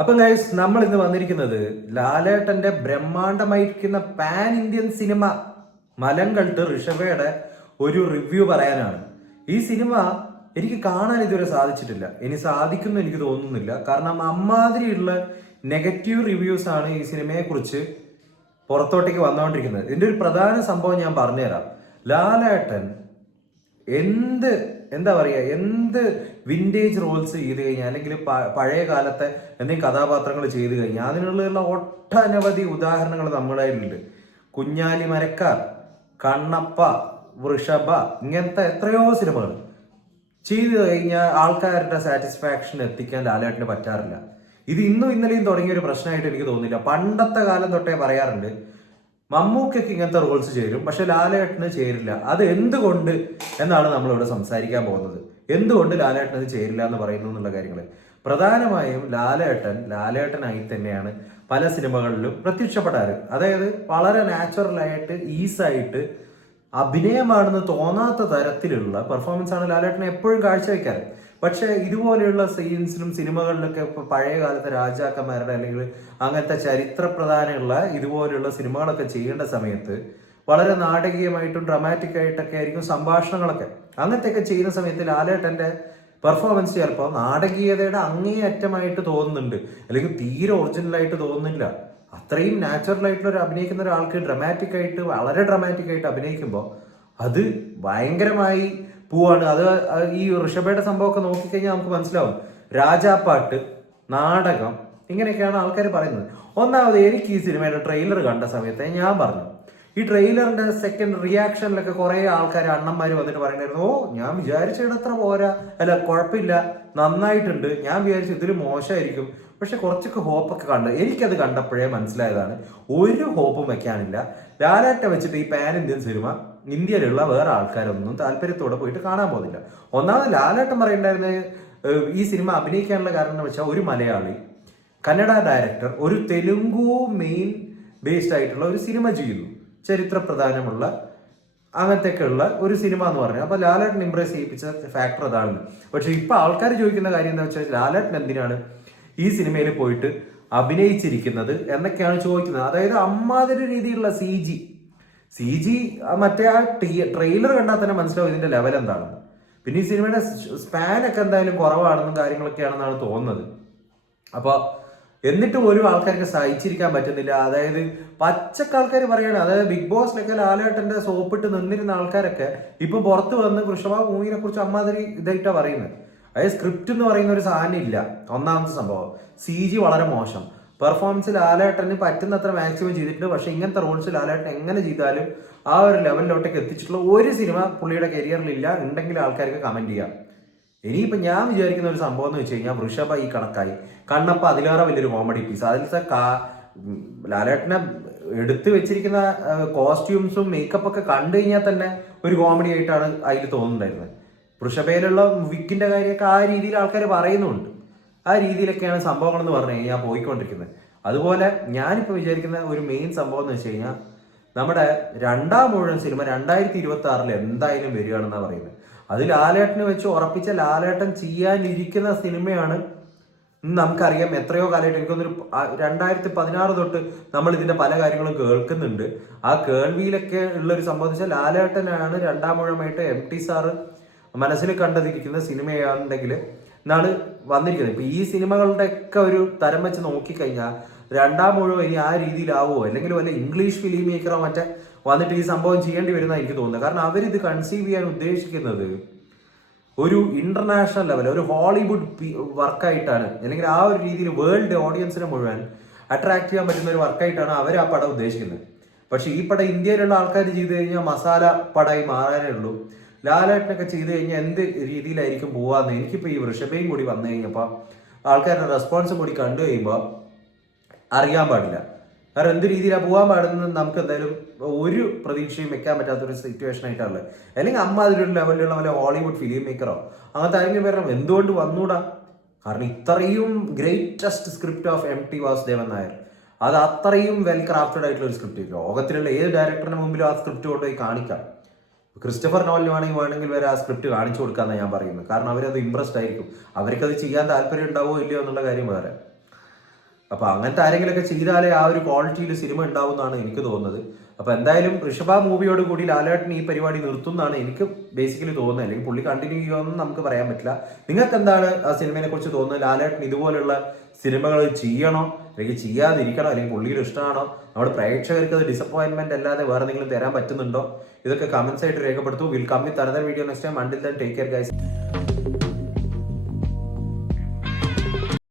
അപ്പം ഗൈസ് നമ്മൾ ഇന്ന് വന്നിരിക്കുന്നത് ലാലേട്ടന്റെ ബ്രഹ്മാണ്ഡമായിരിക്കുന്ന പാൻ ഇന്ത്യൻ സിനിമ മലങ്കൾട്ട് ഋഷഭയുടെ ഒരു റിവ്യൂ പറയാനാണ്. ഈ സിനിമ എനിക്ക് കാണാൻ ഇതുവരെ സാധിച്ചിട്ടില്ല, ഇനി സാധിക്കുമെന്ന് എനിക്ക് തോന്നുന്നില്ല. കാരണം അമ്മാതിരിയുള്ള നെഗറ്റീവ് റിവ്യൂസ് ആണ് ഈ സിനിമയെ കുറിച്ച് പുറത്തോട്ടേക്ക് വന്നുകൊണ്ടിരിക്കുന്നത്. ഇതിന്റെ ഒരു പ്രധാന സംഭവം ഞാൻ പറഞ്ഞുതരാം. ലാലേട്ടൻ എന്ത് എന്താ പറയുക, എന്ത് വിൻറ്റേജ് റോൾസ് ചെയ്ത് കഴിഞ്ഞാൽ അല്ലെങ്കിൽ പഴയ കാലത്തെ എന്തെങ്കിലും കഥാപാത്രങ്ങൾ ചെയ്ത് കഴിഞ്ഞാൽ അതിനുള്ള ഒട്ടനവധി ഉദാഹരണങ്ങൾ നമ്മുടെ കയ്യിലുണ്ട്. കുഞ്ഞാലി മരക്കാർ, കണ്ണപ്പ, വൃഷഭ, ഇങ്ങനത്തെ എത്രയോ സിനിമകൾ ചെയ്തു കഴിഞ്ഞാൽ ആൾക്കാരുടെ സാറ്റിസ്ഫാക്ഷൻ എത്തിക്കാൻ ലാലേട്ടന് പറ്റാറില്ല. ഇത് ഇന്നും ഇന്നലെയും തുടങ്ങിയ ഒരു പ്രശ്നമായിട്ട് എനിക്ക് തോന്നുന്നില്ല. പണ്ടത്തെ കാലം തൊട്ടേ പറയാറുണ്ട് മമ്മൂക്കൊക്കെ ഇങ്ങനത്തെ റോൾസ് ചേരും, പക്ഷെ ലാലേട്ടന് ചേരില്ല. അത് എന്തുകൊണ്ട് എന്നാണ് നമ്മളിവിടെ സംസാരിക്കാൻ പോകുന്നത്. എന്തുകൊണ്ട് ലാലേട്ടന് അത് ചേരില്ല എന്ന് പറയുന്നു എന്നുള്ള കാര്യങ്ങൾ. പ്രധാനമായും ലാലേട്ടനായി തന്നെയാണ് പല സിനിമകളിലും പ്രത്യക്ഷപ്പെടാറ്. അതായത് വളരെ നാച്ചുറലായിട്ട് ഈസായിട്ട് അഭിനയമാണെന്ന് തോന്നാത്ത തരത്തിലുള്ള പെർഫോമൻസ് ആണ് ലാലേട്ടൻ എപ്പോഴും കാഴ്ചവെക്കാറ്. പക്ഷെ ഇതുപോലെയുള്ള സീൻസിലും സിനിമകളിലൊക്കെ പഴയ കാലത്തെ രാജാക്കന്മാരുടെ അല്ലെങ്കിൽ അങ്ങനത്തെ ചരിത്ര പ്രധാനമുള്ള ഇതുപോലെയുള്ള സിനിമകളൊക്കെ ചെയ്യേണ്ട സമയത്ത് വളരെ നാടകീയമായിട്ടും ഡ്രമാറ്റിക് ആയിട്ടൊക്കെ ആയിരിക്കും സംഭാഷണങ്ങളൊക്കെ. അങ്ങനത്തെയൊക്കെ ചെയ്യുന്ന സമയത്ത് ലാലേട്ടന്റെ പെർഫോമൻസ് ചിലപ്പോൾ നാടകീയതയുടെ അങ്ങേയറ്റമായിട്ട് തോന്നുന്നുണ്ട്, അല്ലെങ്കിൽ തീരെ ഒറിജിനലായിട്ട് തോന്നുന്നില്ല. അത്രയും നാച്ചുറൽ ആയിട്ടുള്ള ഒരു അഭിനയിക്കുന്ന ഒരാൾക്ക് വളരെ ഡ്രമാറ്റിക് ആയിട്ട് അഭിനയിക്കുമ്പോൾ അത് ഭയങ്കരമായി പോവാണ്. അത് ഈ ഋഷഭയുടെ സംഭവമൊക്കെ നോക്കിക്കഴിഞ്ഞാൽ നമുക്ക് മനസ്സിലാവും. രാജാപ്പാട്ട്, നാടകം, ഇങ്ങനെയൊക്കെയാണ് ആൾക്കാർ പറയുന്നത്. ഒന്നാമത് എനിക്ക് ഈ സിനിമയുടെ ട്രെയിലർ കണ്ട സമയത്ത് ഞാൻ പറഞ്ഞു, ഈ ട്രെയിലറിന്റെ സെക്കൻഡ് റിയാക്ഷനിലൊക്കെ കുറെ ആൾക്കാർ അണ്ണന്മാർ വന്നിട്ട് പറയുന്നായിരുന്നു, ഓ ഞാൻ വിചാരിച്ചിടത്ര പോരാ, അല്ല കുഴപ്പമില്ല, നന്നായിട്ടുണ്ട്, ഞാൻ വിചാരിച്ചു ഇതിൽ മോശമായിരിക്കും, പക്ഷെ കുറച്ചൊക്കെ ഹോപ്പൊക്കെ കണ്ട്. എനിക്കത് കണ്ടപ്പോഴേ മനസ്സിലായതാണ് ഒരു ഹോപ്പും വെക്കാനില്ല. ലാലേട്ടൻ വെച്ചിട്ട് ഈ പാൻ ഇന്ത്യൻ സിനിമ ഇന്ത്യയിലുള്ള വേറെ ആൾക്കാരൊന്നും താല്പര്യത്തോടെ പോയിട്ട് കാണാൻ പോകുന്നില്ല. ഒന്നാമത് ലാലേട്ടൻ പറയുണ്ടായിരുന്നത് ഈ സിനിമ അഭിനയിക്കാനുള്ള കാരണം എന്ന് വെച്ചാൽ ഒരു മലയാളി, കന്നഡ ഡയറക്ടർ, ഒരു തെലുങ്കു മെയിൻ ബേസ്ഡ് ആയിട്ടുള്ള ഒരു സിനിമ ചെയ്യുന്നു, ചരിത്ര പ്രധാനമുള്ള അങ്ങനത്തെയൊക്കെ ഉള്ള ഒരു സിനിമ എന്ന് പറഞ്ഞു. അപ്പൊ ലാലേട്ടൻ ഇംപ്രസ് ചെയ്യിപ്പിച്ച ഫാക്ടർ അതാണ്. പക്ഷെ ഇപ്പൊ ആൾക്കാർ ചോദിക്കുന്ന കാര്യം എന്താ വെച്ചാൽ ലാലേട്ടൻ എന്തിനാണ് ഈ സിനിമയിൽ പോയിട്ട് അഭിനയിച്ചിരിക്കുന്നത് എന്നൊക്കെയാണ് ചോദിക്കുന്നത്. അതായത് അമ്മാതിരി രീതിയിലുള്ള സി ജി മറ്റേ ആ ട്രെയിലർ കണ്ടാൽ തന്നെ മനസ്സിലാവും ഇതിന്റെ ലെവൽ എന്താണെന്ന്. പിന്നെ ഈ സിനിമയുടെ സ്പാനൊക്കെ എന്തായാലും കുറവാണെന്നും കാര്യങ്ങളൊക്കെയാണെന്നാണ് തോന്നുന്നത്. അപ്പൊ എന്നിട്ടും ഒരു ആൾക്കാർക്ക് സഹിച്ചിരിക്കാൻ പറ്റുന്നില്ല. അതായത് പച്ചക്ക് ആൾക്കാർ പറയാണ്, അതായത് ബിഗ് ബോസിലൊക്കെ ലാലേട്ടന്റെ സോപ്പിട്ട് നിന്നിരുന്ന ആൾക്കാരൊക്കെ ഇപ്പൊ പുറത്ത് വന്ന് വൃഷഭ മൂവിനെ കുറിച്ച് അമ്മാതിരി ഇതായിട്ടാ പറയുന്നത്. അതായത് സ്ക്രിപ്റ്റ് എന്ന് പറയുന്ന ഒരു സാധനം ഇല്ല. ഒന്നാമത്തെ സംഭവം CG വളരെ മോശം. പെർഫോമൻസ് ലാലേട്ടന് പറ്റുന്നത്ര മാക്സിമം ചെയ്തിട്ടുണ്ട്. പക്ഷെ ഇങ്ങനത്തെ റോൾസ് ലാലേട്ടൻ എങ്ങനെ ചെയ്താലും ആ ഒരു ലെവലിലോട്ടേക്ക് എത്തിച്ചിട്ടുള്ള ഒരു സിനിമ പുള്ളിയുടെ കരിയറിലില്ല. ഉണ്ടെങ്കിൽ ആൾക്കാർക്ക് കമന്റ് ചെയ്യാം. ഇനിയിപ്പോൾ ഞാൻ വിചാരിക്കുന്ന ഒരു സംഭവം എന്ന് വെച്ച് കഴിഞ്ഞാൽ വൃഷഭ ഈ കണക്കായി, കണ്ണപ്പ അതിലേറെ വലിയൊരു കോമഡി പീസ്. അതിലത്തെ ലാലേട്ടനെ എടുത്തു വെച്ചിരിക്കുന്ന കോസ്റ്റ്യൂംസും മേക്കപ്പ് ഒക്കെ കണ്ടു കഴിഞ്ഞാൽ തന്നെ ഒരു കോമഡി ആയിട്ടാണ് അതിൽ തോന്നുന്നുണ്ടായിരുന്നത്. വൃഷഭയിലുള്ള വിക്കിന്റെ കാര്യമൊക്കെ ആ രീതിയിൽ ആൾക്കാർ പറയുന്നുണ്ട്. ആ രീതിയിലൊക്കെയാണ് സംഭവങ്ങൾ എന്ന് പറഞ്ഞു കഴിഞ്ഞാൽ പോയിക്കൊണ്ടിരിക്കുന്നത്. അതുപോലെ ഞാനിപ്പോൾ വിചാരിക്കുന്ന ഒരു മെയിൻ സംഭവം എന്ന് വെച്ച് കഴിഞ്ഞാൽ നമ്മുടെ രണ്ടാം മുഴുവൻ സിനിമ 2026 എന്തായാലും വരികയാണെന്നാണ് പറയുന്നത്. അത് ലാലേട്ടന് വെച്ച് ഉറപ്പിച്ച ലാലേട്ടൻ ചെയ്യാനിരിക്കുന്ന സിനിമയാണ്. നമുക്കറിയാം എത്രയോ കാലമായിട്ട്, എനിക്കൊന്നൊരു 2016 തൊട്ട് നമ്മൾ ഇതിന്റെ പല കാര്യങ്ങളും കേൾക്കുന്നുണ്ട്. ആ കേൾവിയിലൊക്കെ ഉള്ളൊരു സംഭവം വെച്ചാൽ ലാലേട്ടനാണ് രണ്ടാം മുഴമായിട്ട് MT സാറ് മനസ്സിൽ കണ്ടതിരിക്കുന്ന സിനിമയാണെന്നുണ്ടെങ്കിൽ എന്നാണ് വന്നിരിക്കുന്നത്. ഇപ്പൊ ഈ സിനിമകളുടെ ഒക്കെ ഒരു തരം വെച്ച് നോക്കിക്കഴിഞ്ഞാൽ രണ്ടാം മുഴുവൻ ഇനി ആ രീതിയിലാവുമോ, അല്ലെങ്കിൽ വല്ല ഇംഗ്ലീഷ് ഫിലിം മേക്കറോ മറ്റേ വന്നിട്ട് ഈ സംഭവം ചെയ്യേണ്ടി വരുന്ന എനിക്ക് തോന്നുന്നത്. കാരണം അവരിത് കൺസീവ് ചെയ്യാൻ ഉദ്ദേശിക്കുന്നത് ഒരു ഇന്റർനാഷണൽ ലെവൽ, ഒരു ഹോളിവുഡ് വർക്കായിട്ടാണ്, അല്ലെങ്കിൽ ആ ഒരു രീതിയിൽ വേൾഡ് ഓഡിയൻസിനെ മുഴുവൻ അട്രാക്ട് ചെയ്യാൻ പറ്റുന്ന ഒരു വർക്കായിട്ടാണ് അവർ ആ പടം ഉദ്ദേശിക്കുന്നത്. പക്ഷെ ഈ പടം ഇന്ത്യയിലുള്ള ആൾക്കാർ ചെയ്ത് കഴിഞ്ഞാൽ മസാല പടമായി മാറാനേ ഉള്ളൂ. ലാലേട്ടനൊക്കെ ചെയ്ത് കഴിഞ്ഞാൽ എന്ത് രീതിയിലായിരിക്കും പോവാന്ന് എനിക്കിപ്പോൾ ഈ വൃഷഭയും കൂടി വന്നു കഴിഞ്ഞപ്പോൾ ആൾക്കാരുടെ റെസ്പോൺസും കൂടി കണ്ടു കഴിയുമ്പോൾ അറിയാൻ പാടില്ല. കാരണം എന്ത് രീതിയിലാണ് പോകാൻ പാടുന്നത് നമുക്ക് എന്തായാലും ഒരു പ്രതീക്ഷയും വെക്കാൻ പറ്റാത്തൊരു സിറ്റുവേഷൻ ആയിട്ടാണുള്ളത്. അല്ലെങ്കിൽ അതിലൊരു ലെവലിലുള്ള വല്ല ഹോളിവുഡ് ഫിലിം മേക്കറോ അങ്ങനത്തെ ആരെങ്കിലും പേരും എന്തുകൊണ്ട് വന്നൂടാ? കാരണം ഇത്രയും greatest script of MT Vasudevan Nair, അത് അത്രയും വെൽ ക്രാഫ്റ്റഡ് ആയിട്ടുള്ള ഒരു സ്ക്രിപ്റ്റ് ലോകത്തിലുള്ള ഏത് ഡയറക്ടറിന് മുമ്പിലും ആ സ്ക്രിപ്റ്റ് കൊണ്ടുപോയി കാണിക്കാം. ക്രിസ്റ്റഫർ നോളിന് വേണമെങ്കിൽ വരെ ആ സ്ക്രിപ്റ്റ് കാണിച്ചു കൊടുക്കാമെന്നാണ് ഞാൻ പറയുന്നത്. കാരണം അവരത് ഇംപ്രസ്ഡ് ആയിരിക്കും. അവർക്കത് ചെയ്യാൻ താല്പര്യം ഉണ്ടാവുമോ ഇല്ലയോ എന്നുള്ള കാര്യം വേറെ. അപ്പൊ അങ്ങനത്തെ ആരെങ്കിലുമൊക്കെ ചെയ്താലേ ആ ഒരു ക്വാളിറ്റിയിൽ സിനിമ ഉണ്ടാവും എന്നാണ് എനിക്ക് തോന്നുന്നത്. അപ്പൊ എന്തായാലും ഋഷഭ മൂവിയോട് കൂടി ലാലേട്ടൻ ഈ പരിപാടി നിർത്തുന്നതാണ് എനിക്ക് ബേസിക്കലി തോന്നുന്നത്. അല്ലെങ്കിൽ പുള്ളി കണ്ടിന്യൂ ചെയ്യുമെന്ന് നമുക്ക് പറയാൻ പറ്റില്ല. നിങ്ങൾക്ക് എന്താണ് ആ സിനിമയെ കുറിച്ച് തോന്നുന്നത്? ലാലേട്ടൻ ഇതുപോലുള്ള സിനിമകൾ ചെയ്യണോ അല്ലെങ്കിൽ ചെയ്യാതിരിക്കണോ, അല്ലെങ്കിൽ പുള്ളിയുടെ ഇഷ്ടമാണോ? നമ്മുടെ പ്രേക്ഷകർക്ക് അത് ഡിസപ്പോയിന്റ്മെന്റ് അല്ലാതെ വേറെ എന്തെങ്കിലും തരാൻ പറ്റുന്നുണ്ടോ? ഇതൊക്കെ കമന്റ്സ് ആയിട്ട് രേഖപ്പെടുത്തൂ. Will come with another video next time. Until then take care guys.